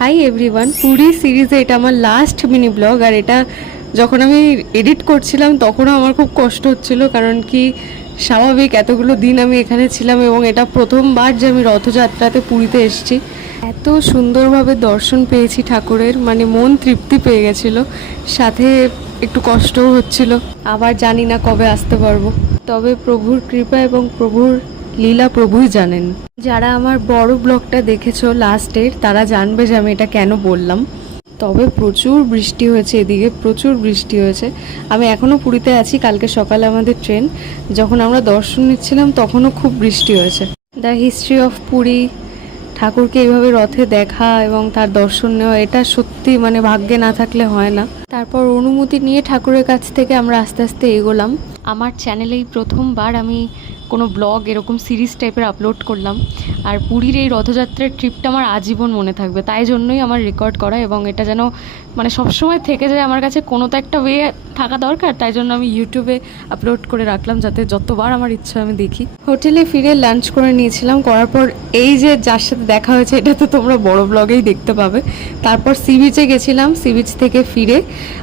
Hi everyone, Puri সিরিজে এটা আমার লাস্ট মিনি ব্লগ। আর এটা যখন আমি এডিট করছিলাম তখনও আমার খুব কষ্ট হচ্ছিল, কারণ কি স্বাভাবিক এতগুলো দিন আমি এখানে ছিলাম এবং এটা প্রথমবার যে আমি রথযাত্রাতে পুরীতে এসেছি। এত সুন্দরভাবে দর্শন পেয়েছি ঠাকুরের, মানে মন তৃপ্তি পেয়ে গেছিলো, সাথে একটু কষ্টও হচ্ছিল। আবার জানি না কবে আসতে পারবো, তবে প্রভুর কৃপা এবং প্রভুর লীলা প্রভুই জানেন। যারা আমার বড় ব্লগটা দেখেছো লাস্টের, তারা জানবে যে আমি এটা কেন বললাম। তবে প্রচুর বৃষ্টি হয়েছে এদিকে, প্রচুর বৃষ্টি হয়েছে। আমি এখনও পুরীতে আছি, কালকে সকালে আমাদের ট্রেন। যখন আমরা দর্শন নিচ্ছিলাম তখনও খুব বৃষ্টি হয়েছে। দ্য হিস্ট্রি অফ পুরী, ঠাকুরকে এইভাবে রথে দেখা এবং তার দর্শন নেওয়া, এটা সত্যি মানে ভাগ্যে না থাকলে হয় না। তারপর অনুমতি নিয়ে ঠাকুরের কাছ থেকে আমরা আস্তে আস্তে এগোলাম। আমার চ্যানেলেই প্রথমবার আমি কোনো ব্লগ এরকম সিরিজ টাইপের আপলোড করলাম। আর পুরীর এই রথযাত্রার ট্রিপটা আমার আজীবন মনে থাকবে, তাই জন্যই আমার রেকর্ড করা, এবং এটা যেন মানে সবসময় থেকে যায় আমার কাছে, কোনো তো একটা ওয়ে থাকা দরকার। তাই জন্য আমি ইউটিউবে আপলোড করে রাখলাম, যাতে যতবার আমার ইচ্ছা আমি দেখি। হোটেলে ফিরে লাঞ্চ করে নিয়েছিলাম, করার পর এই যে যার সাথে দেখা হয়েছে এটা তো তোমরা বড় ব্লগেই দেখতে পাবে। তারপর সি বিচে গেছিলাম, সি বিচ থেকে ফিরে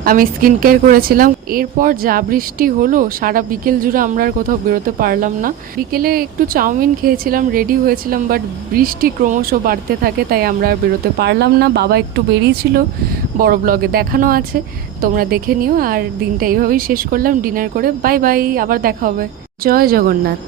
আমি স্কিন কেয়ার করেছিলাম। এরপর যা বৃষ্টি হলো, সারা বিকেল জুড়ে আমরা আর কোথাও বেরোতে পারলাম না। বিকেলে একটু চাউমিন খেয়েছিলাম, রেডি হয়েছিলাম, বাট বৃষ্টি ক্রমশ বাড়তে থাকে, তাই আমরা আর বেরোতে পারলাম না। বাবা একটু বেরিয়েছিল, বড় ব্লগে দেখানো আছে, তোমরা দেখে নিও। আর দিনটা এইভাবেই শেষ করলাম ডিনার করে। বাই বাই, আবার দেখা হবে। জয় জগন্নাথ।